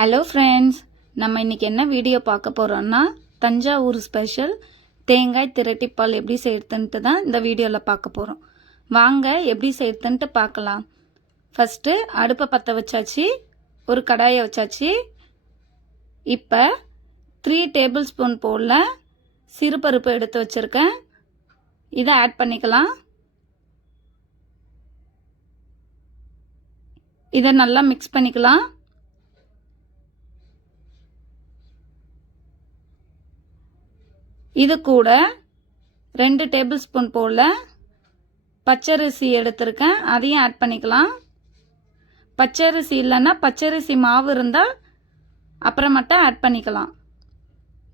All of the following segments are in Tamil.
ஹலோ ஃப்ரெண்ட்ஸ், நம்ம இன்றைக்கி என்ன வீடியோ பார்க்க போகிறோன்னா தஞ்சாவூர் ஸ்பெஷல் தேங்காய் திரட்டிப்பால் எப்படி செய்யறதுன்ட்டு தான் இந்த வீடியோவில் பார்க்க போகிறோம். வாங்க எப்படி செய்யறதுன்ட்டு பார்க்கலாம். ஃபஸ்ட்டு அடுப்பை பற்ற வச்சாச்சு, ஒரு கடாயை வச்சாச்சு. இப்போ 3 டேபிள் ஸ்பூன் போல் சிறுபருப்பு எடுத்து வச்சுருக்கேன், இதை ஆட் பண்ணிக்கலாம். இதை நல்லா மிக்ஸ் பண்ணிக்கலாம். இது கூட 2 டேபிள் ஸ்பூன் போல் பச்சரிசி எடுத்திருக்கேன், அதையும் ஆட் பண்ணிக்கலாம். பச்சரிசி இல்லைன்னா பச்சரிசி மாவு இருந்தால் அப்புறமேட்டா ஆட் பண்ணிக்கலாம்.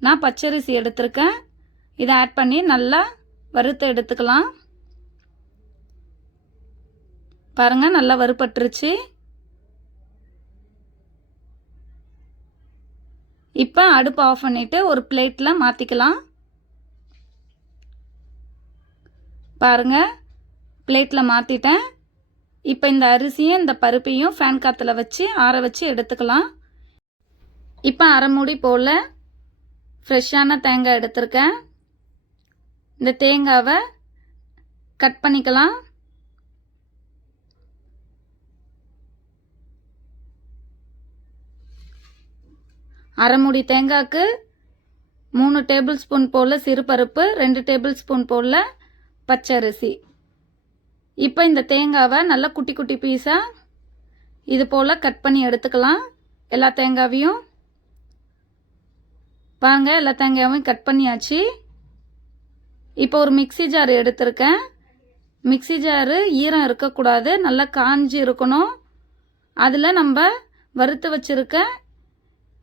நான் பச்சரிசி எடுத்திருக்கேன், இதை ஆட் பண்ணி நல்லா வறுத்து எடுத்துக்கலாம். பாருங்கள், நல்லா வறுபட்டுருச்சு. இப்போ அடுப்பு ஆஃப் பண்ணிவிட்டு ஒரு பிளேட்டில் மாற்றிக்கலாம். பாருங்கள், பிளேட்டில் மாற்றிட்டேன். இப்போ இந்த அரிசியும் இந்த பருப்பையும் ஃபேன் காற்றுல வச்சு ஆற வச்சு எடுத்துக்கலாம். இப்போ அரை மூடி போல் ஃப்ரெஷ்ஷான தேங்காய் எடுத்திருக்கேன். இந்த தேங்காவை கட் பண்ணிக்கலாம். அரை மூடி தேங்காய்க்கு 3 டேபிள் ஸ்பூன் போல் சிறுபருப்பு, 2 டேபிள் ஸ்பூன் போல் பச்சரிசி. இப்போ இந்த தேங்காவை நல்லா குட்டி குட்டி பீஸாக இது போல் கட் பண்ணி எடுத்துக்கலாம். எல்லா தேங்காவையும் பாருங்க, எல்லா தேங்காவையும் கட் பண்ணியாச்சு. இப்போ ஒரு மிக்ஸி ஜார் எடுத்திருக்கேன். மிக்ஸி ஜாரு ஈரம் இருக்கக்கூடாது, நல்லா காஞ்சி இருக்கணும். அதில் நம்ம வறுத்து வச்சுருக்க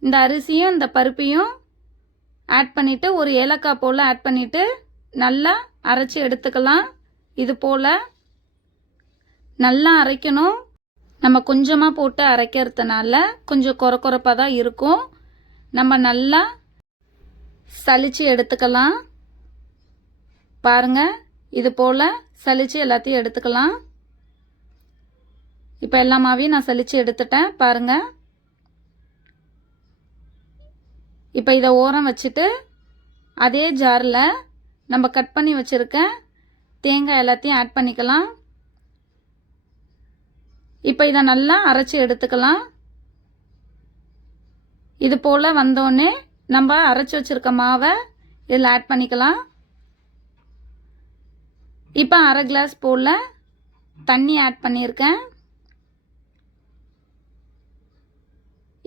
இந்த அரிசியும் இந்த பருப்பையும் ஆட் பண்ணிவிட்டு ஒரு ஏலக்காய் போல் ஆட் பண்ணிவிட்டு நல்லா அரைச்சி எடுத்துக்கலாம். இது போல் நல்லா அரைக்கணும். நம்ம கொஞ்சமாக போட்டு அரைக்கிறதுனால கொஞ்சம் கொரப்பாக தான் இருக்கும். நம்ம நல்லா சலிச்சு எடுத்துக்கலாம். பாருங்கள், இது போல் சலிச்சு எல்லாத்தையும் எடுத்துக்கலாம். இப்போ எல்லா மாவையும் நான் சலிச்சு எடுத்துட்டேன். பாருங்கள், இப்போ இதை ஓரம் வச்சுட்டு அதே ஜாரில் நம்ம கட் பண்ணி வச்சுருக்க தேங்காய் எல்லாத்தையும் ஆட் பண்ணிக்கலாம். இப்போ இதை நல்லா அரைச்சி எடுத்துக்கலாம். இது போல் வந்தோடனே நம்ம அரைச்சி வச்சுருக்க மாவை இதில் ஆட் பண்ணிக்கலாம். இப்போ அரை கிளாஸ் போல் தண்ணி ஆட் பண்ணியிருக்கேன்,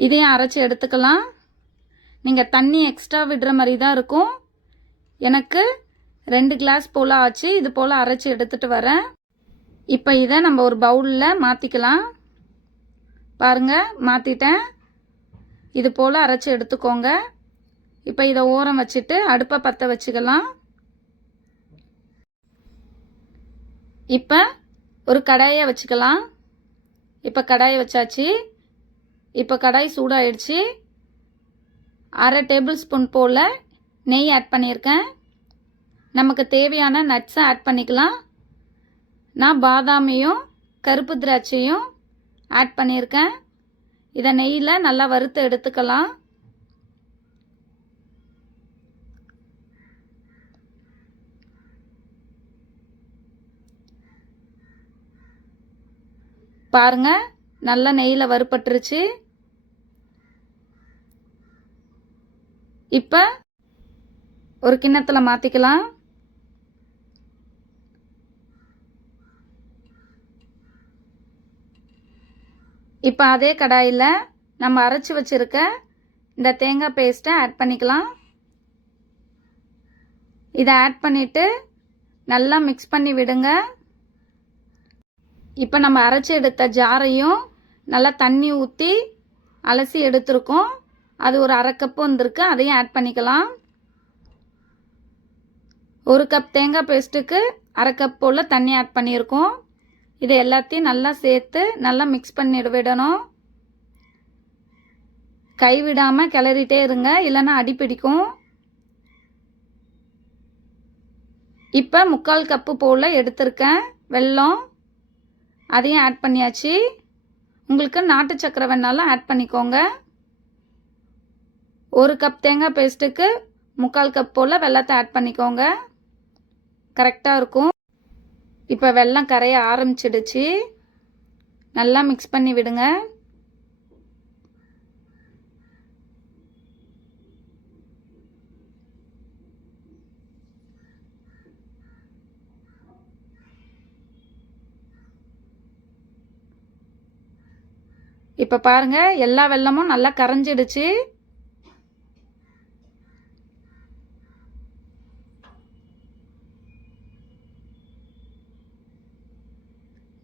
இதையும் அரைச்சி எடுத்துக்கலாம். நீங்கள் தண்ணி எக்ஸ்ட்ரா விடுற மாதிரி தான் இருக்கும். எனக்கு 2 கிளாஸ் போல் ஆச்சு. இது போல் அரைச்சி எடுத்துகிட்டு வரேன். இப்போ இதை நம்ம ஒரு பவுலில் மாற்றிக்கலாம். பாருங்கள், மாற்றிட்டேன். இது போல் அரைச்சி எடுத்துக்கோங்க. இப்போ இதை ஓரம் வச்சுட்டு அடுப்பை பற்ற வச்சுக்கலாம். இப்போ ஒரு கடாயை வச்சுக்கலாம். இப்போ கடாயை வச்சாச்சு. இப்போ கடாய் சூடாயிடுச்சு. அரை டேபிள் ஸ்பூன் போல் நெய் ஆட் பண்ணியிருக்கேன். நமக்கு தேவையான நட்ஸை ஆட் பண்ணிக்கலாம். நான் பாதாமையும் கருப்பு திராட்சையும் ஆட் பண்ணியிருக்கேன். இதை நெய்யில் நல்லா வறுத்து எடுத்துக்கலாம். பாருங்கள், நல்லா நெய்யில் வறுபட்டுருச்சு. இப்போ ஒரு கிண்ணத்தில் மாற்றிக்கலாம். இப்போ அதே கடாயில் நம்ம அரைச்சி வச்சுருக்க இந்த தேங்காய் பேஸ்ட்டை ஆட் பண்ணிக்கலாம். இதை ஆட் பண்ணிவிட்டு நல்லா மிக்ஸ் பண்ணி விடுங்க. இப்போ நம்ம அரைச்சி எடுத்த ஜாரையும் நல்லா தண்ணி ஊற்றி அலசி எடுத்துருக்கோம். அது ஒரு அரை கப்பு வந்திருக்கு, அதையும் ஆட் பண்ணிக்கலாம். 1 கப் தேங்காய் பேஸ்ட்டுக்கு அரை கப் போல் தண்ணி ஆட் பண்ணியிருக்கோம். இதை எல்லாத்தையும் நல்லா சேர்த்து நல்லா மிக்ஸ் பண்ணி விடணும். கைவிடாமல் கிளறிட்டே இருங்க, இல்லைன்னா அடி பிடிக்கும். இப்போ 3/4 கப்பு போல் எடுத்திருக்கேன் வெல்லம், அதையும் ஆட் பண்ணியாச்சு. உங்களுக்கு நாட்டு சக்கரை வேணாலும் ஆட் பண்ணிக்கோங்க. 1 கப் தேங்காய் பேஸ்ட்டுக்கு 3/4 கப் போல் வெல்லத்தை ஆட் பண்ணிக்கோங்க. கரெக்டாக இருக்கும். இப்போ வெல்லம் கரைய ஆரம்பிச்சிடுச்சு. நல்லா மிக்ஸ் பண்ணி விடுங்க. இப்போ பாருங்க, எல்லா வெல்லமும் நல்லா கரைஞ்சிடுச்சு.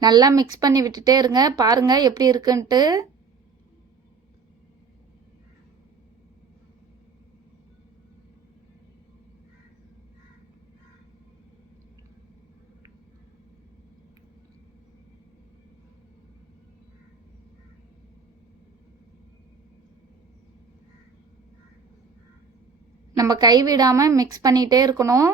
நல்லா மிக்ஸ் பண்ணி விட்டுட்டே இருங்க. பாருங்க எப்படி இருக்குன்ட்டு. நம்ம கைவிடாம மிக்ஸ் பண்ணிட்டே இருக்கணும்.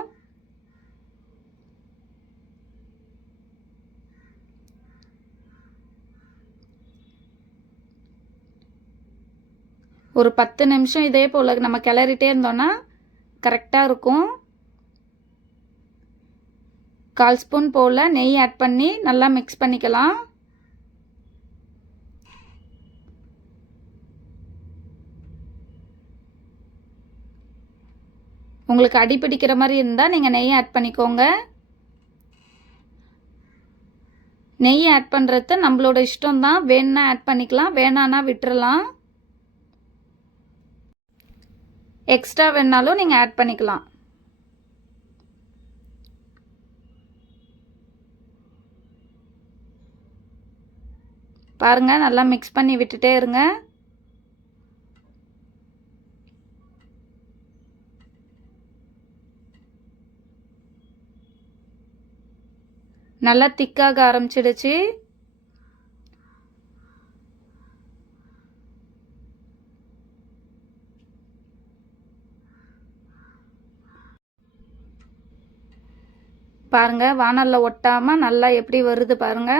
ஒரு 10 நிமிஷம் இதே போல் நம்ம கிளறிட்டே இருந்தோம்னா கரெக்டாக இருக்கும். 1/4 ஸ்பூன் போல் நெய் ஆட் பண்ணி நல்லா மிக்ஸ் பண்ணிக்கலாம். உங்களுக்கு அடி பிடிக்கிற மாதிரி இருந்தால் நீங்கள் நெய் ஆட் பண்ணிக்கோங்க. நெய் ஆட் பண்ணுறது நம்மளோட இஷ்டம் தான். வேணுன்னா ஆட் பண்ணிக்கலாம், வேணான்னா விட்டுறலாம். எக்ஸ்ட்ரா வேணாலும் நீங்கள் ஆட் பண்ணிக்கலாம். பாருங்கள், நல்லா மிக்ஸ் பண்ணி விட்டுட்டே இருங்க. நல்லா திக்காக ஆரம்பிச்சிடுச்சு. பாருங்க, வானல்ல ஒட்டாம நல்லா எப்படி வருது பாருங்க.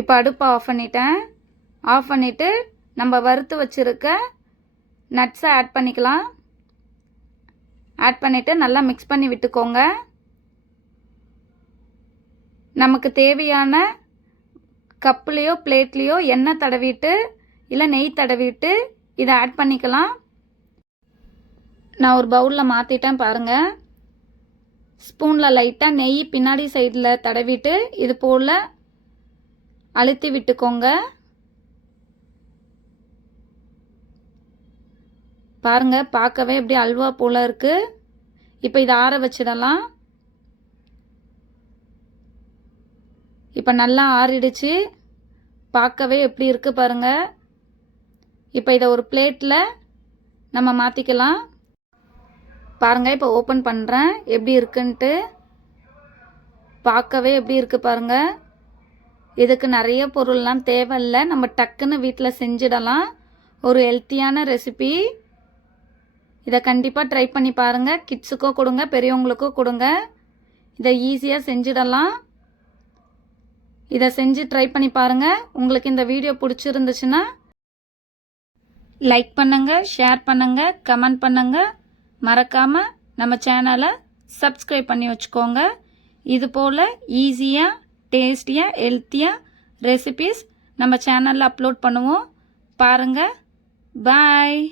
இப்போ அடுப்பை ஆஃப் பண்ணிட்டேன். ஆஃப் பண்ணிவிட்டு நம்ம வறுத்து வச்சுருக்க நட்ஸை ஆட் பண்ணிக்கலாம். ஆட் பண்ணிவிட்டு நல்லா மிக்ஸ் பண்ணி விட்டுக்கோங்க. நமக்கு தேவையான கப்புலேயோ பிளேட்லேயோ எண்ணெய் தடவிட்டு இல்லை நெய் தடவிட்டு இதை ஆட் பண்ணிக்கலாம். நான் ஒரு பவுலில் மாற்றிட்டேன் பாருங்கள். ஸ்பூனில் லைட்டாக நெய் பின்னாடி சைடில் தடவிட்டு இது போல் அழுத்தி விட்டுக்கோங்க. பாருங்க, பார்க்கவே எப்படி அல்வா போல் இருக்குது. இப்போ இதை ஆற வச்சிடலாம். இப்போ நல்லா ஆறிடுச்சு. பார்க்கவே எப்படி இருக்குது பாருங்கள். இப்போ இதை ஒரு பிளேட்டில் நம்ம மாற்றிக்கலாம். பாருங்கள், இப்போ ஓப்பன் பண்ணுறேன் எப்படி இருக்குன்ட்டு. பார்க்கவே எப்படி இருக்குது பாருங்கள். இதுக்கு நிறைய பொருள்லாம் தேவையில்லை. நம்ம டக்குன்னு வீட்டில் செஞ்சிடலாம். ஒரு ஹெல்த்தியான ரெசிபி. இதை கண்டிப்பாக ட்ரை பண்ணி பாருங்கள். கிட்ஸுக்கோ கொடுங்க, பெரியவங்களுக்கோ கொடுங்க. இதை ஈஸியாக செஞ்சிடலாம். இதை செஞ்சு ட்ரை பண்ணி பாருங்கள். உங்களுக்கு இந்த வீடியோ பிடிச்சிருந்துச்சுன்னா லைக் பண்ணுங்கள், ஷேர் பண்ணுங்கள், கமெண்ட் பண்ணுங்கள். மறக்காமல் நம்ம சேனலை சப்ஸ்கிரைப் பண்ணி வச்சுக்கோங்க. இது போல் ஈஸியாக டேஸ்டியாக ஹெல்த்தியாக ரெசிபீஸ் நம்ம சேனலில் அப்லோட் பண்ணுவோம். பாருங்கள். பாய்.